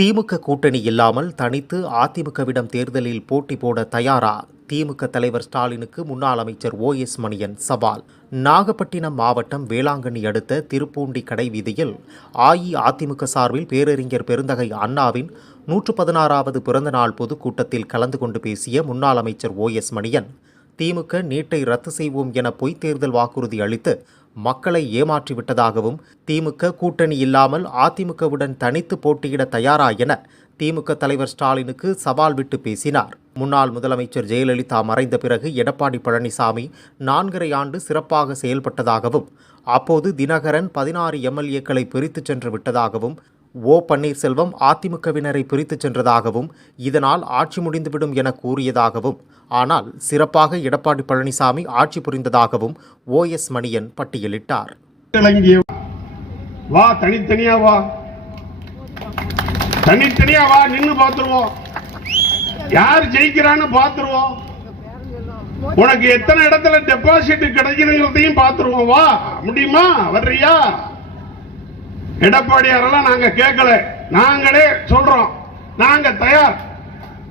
திமுக கூட்டணி இல்லாமல் தனித்து அதிமுகவிடம் தேர்தலில் போட்டி போட தயாரா? திமுக தலைவர் ஸ்டாலினுக்கு முன்னாள் அமைச்சர் ஓ எஸ் மணியன் சவால். நாகப்பட்டினம் மாவட்டம் வேளாங்கண்ணி அடுத்த திருப்பூண்டி கடை வீதியில் அஇஅதிமுக சார்பில் பேரறிஞர் பெருந்தகை அண்ணாவின் நூற்று பதினாறாவது பிறந்தநாள் பொதுக்கூட்டத்தில் கலந்து கொண்டு பேசிய முன்னாள் அமைச்சர் ஓ எஸ் மணியன் திமுக நீட்டை ரத்து செய்வோம் என பொய்த் தேர்தல் வாக்குறுதி அளித்து மக்களை ஏமாற்றிவிட்டதாகவும் திமுக கூட்டணி இல்லாமல் அதிமுகவுடன் தனித்து போட்டியிட தயாரா என திமுக தலைவர் ஸ்டாலினுக்கு சவால் விட்டு பேசினார். முன்னாள் முதலமைச்சர் ஜெயலலிதா மறைந்த பிறகு எடப்பாடி பழனிசாமி நான்கரை ஆண்டு சிறப்பாக செயல்பட்டதாகவும் அப்போது தினகரன் பதினாறு எம்எல்ஏக்களை பிரித்துச் சென்று விட்டதாகவும் ஓ பன்னீர்செல்வம் அதிமுகவினரை பிரித்துச் சென்றதாகவும் இதனால் ஆட்சி முடிந்துவிடும் என கூறியதாகவும் ஆனால் சிறப்பாக எடப்பாடி பழனிசாமி ஆட்சி புரிந்ததாகவும் ஓ எஸ் மணியன் பட்டியலிட்டார். வா தனித்தனியா வா. தனித்தனியா வா நின்னு பாத்துருவோம் யார் ஜெயிக்கிறான்னு பாத்துருவோம் உனக்கு எத்தனை இடத்துல டெபாசிட் கிடைக்கிறதையும் பாத்துருவோம் வா முடியுமா? வர்றியா? எடப்பாடியாரெல்லாம் நாங்க கேட்கல. நாங்களே சொல்றோம். நாங்க தயார்.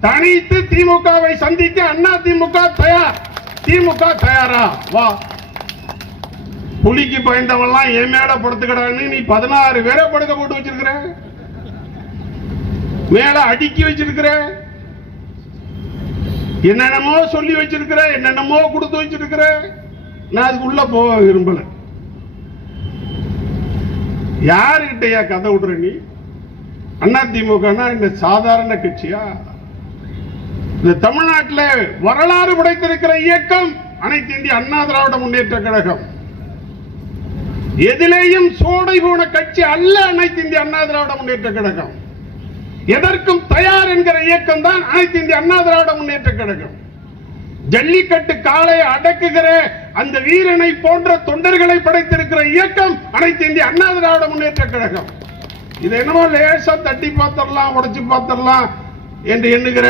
தனித்து திமுகவை சந்திக்க அண்ணா திமுக தயார். திமுக தயாரா? வா. புலிக்கு பயந்தவன்லாம் என் மேல படுத்துக்கிறான்னு நீ பதினாறு பேரை படுக்க போட்டு வச்சிருக்கிற? மேல அடுக்கி வச்சிருக்கிற? என்னென்னமோ சொல்லி வச்சிருக்கிற என்னென்னமோ கொடுத்து வச்சிருக்கிற? நான் அதுக்குள்ள போக விரும்பலை. யாருகிட்டயா கதை விடுற நீ? அண்ணா திமுகனா இந்த சாதாரண கட்சியா? இந்த தமிழ்நாட்டில் வரலாறு படைத்திருக்கிற இயக்கம் அனைத்து இந்திய அண்ணா திராவிட முன்னேற்ற கழகம். எதிலேயும் சோடை போன கட்சி அல்ல அனைத்து இந்திய அண்ணா திராவிட முன்னேற்ற கழகம். எதற்கும் தயார் என்கிற இயக்கம் தான் அனைத்து இந்திய அண்ணா திராவிட முன்னேற்ற கழகம். ஜல்லிக்கட்டு காலை அடக்குகிற அந்த வீரனை போன்ற தொண்டர்களை படைத்திருக்கிற இயக்கம் அனைத்து இந்திய அண்ணா திராவிட முன்னேற்ற கழகம். இது என்னமோ லேசா தட்டி பார்த்தரலாம் உடைச்சு பார்த்தரலாம் என்று எண்ணுகிற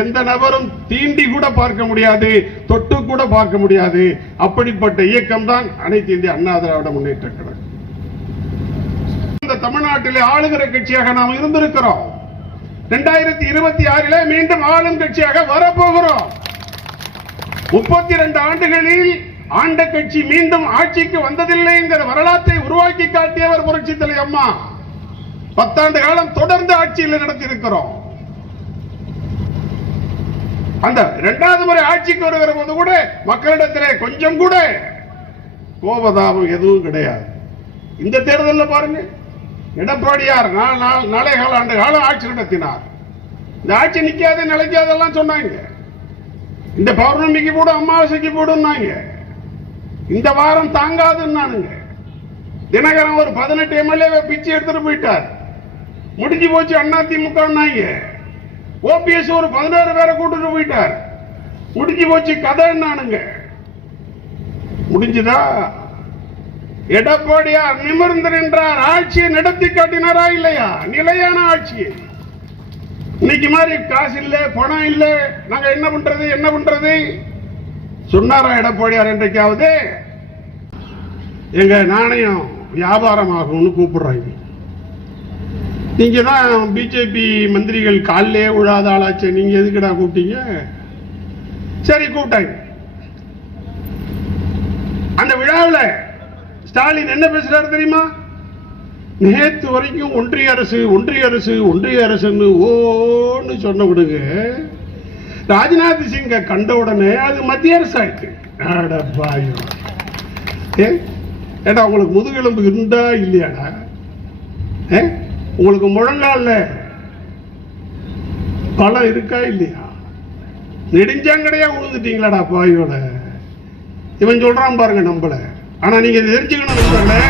எந்த நபரும் தீண்டி கூட பார்க்க முடியாது தொட்டு கூட பார்க்க முடியாது. அப்படிப்பட்ட இயக்கம் தான் அனைத்து இந்திய அண்ணா திராவிட முன்னேற்ற கழகம். இந்த தமிழ்நாட்டிலே ஆளுகிற கட்சியாக நாம் இருந்திருக்கிறோம். இரண்டாயிரத்தி இருபத்தி ஆறிலே மீண்டும் ஆளும் கட்சியாக வரப்போகிறோம். முப்பத்தி ரெண்டு ஆண்டுகளில் ஆண்ட கட்சி மீண்டும் ஆட்சிக்கு வந்ததில்லை என்கிற வரலாற்றை உருவாக்கி காட்டியவர் புரட்சி தலை அம்மா. பத்தாண்டு காலம் தொடர்ந்து ஆட்சியில் நடத்தியிருக்கிறோம். அந்த இரண்டாவது முறை ஆட்சிக்கு வருகிற போது கூட மக்களிடத்திலே கொஞ்சம் கூட கோபதாபம் எதுவும் கிடையாது. இந்த தேர்தலில் பாருங்க எடப்பாடியார் நா- நாள் நாளை கால ஆண்டு காலம் ஆட்சி நடத்தினார். இந்த ஆட்சி நிற்காத நிலைக்காதெல்லாம் சொன்னாங்க. இந்த பௌர்ணமிக்கு கூட அமாவாசைக்கு போடும்னாங்க இந்த வாரம் தாங்காதுன்னானுங்க. தினகரன் ஒரு பதினெட்டு எம்எல்ஏ பிச்சு எடுத்துட்டு போயிட்டார். முடிஞ்சு போச்சு அண்ணா திமுக ஓபிஎஸ் ஒரு பதினாறு பேரை கூட்டிட்டு போயிட்டார். முடிஞ்சு போச்சு கதைன்னானுங்க. முடிஞ்சுதா? எடப்பாடியார் நிமிர்ந்து நின்றார். ஆட்சியை நடத்தி காட்டினாரா இல்லையா? நிலையான ஆட்சி. இன்னைக்கு மாதிரி காசு இல்ல பணம் இல்ல. நாங்க என்ன பண்றது என்ன பண்றது? சொன்னாரா எடப்பாடியார் என்றைக்காவது எங்க நாணயம் வியாபாரம் ஆகும்னு கூப்பிடுறாங்க. நீங்க தான் பிஜேபி மந்திரிகள் காலிலே விழாத ஆளாச்சு நீங்க எதுக்குடா கூப்பிட்டீங்க? சரி கூப்பிட்டாங்க. அந்த விழாவில் ஸ்டாலின் என்ன பேசுறாரு தெரியுமா? நேற்று வரைக்கும் ஒன்றிய அரசு ஒன்றிய அரசு ஒன்றிய அரசுன்னு ஓன்னு சொன்ன விடுங்க. ராஜ்நாத் சிங்கை கண்ட உடனே அது மத்திய அரசு ஆயிட்டு. அட பாயோ. ஏ? ஏடா உங்களுக்கு முதுகெலும்பு இருந்தா இல்லையாடா? ஏ? உங்களுக்கு முழங்கால பலம் இருக்கா இல்லையா? நெடுஞ்சாங்கடையா விழுந்துட்டீங்களாடா பாயோட இவன் சொல்றான் பாருங்க நம்மள ஆனா நீங்க தெரிஞ்சுக்கணும் நண்பர்களே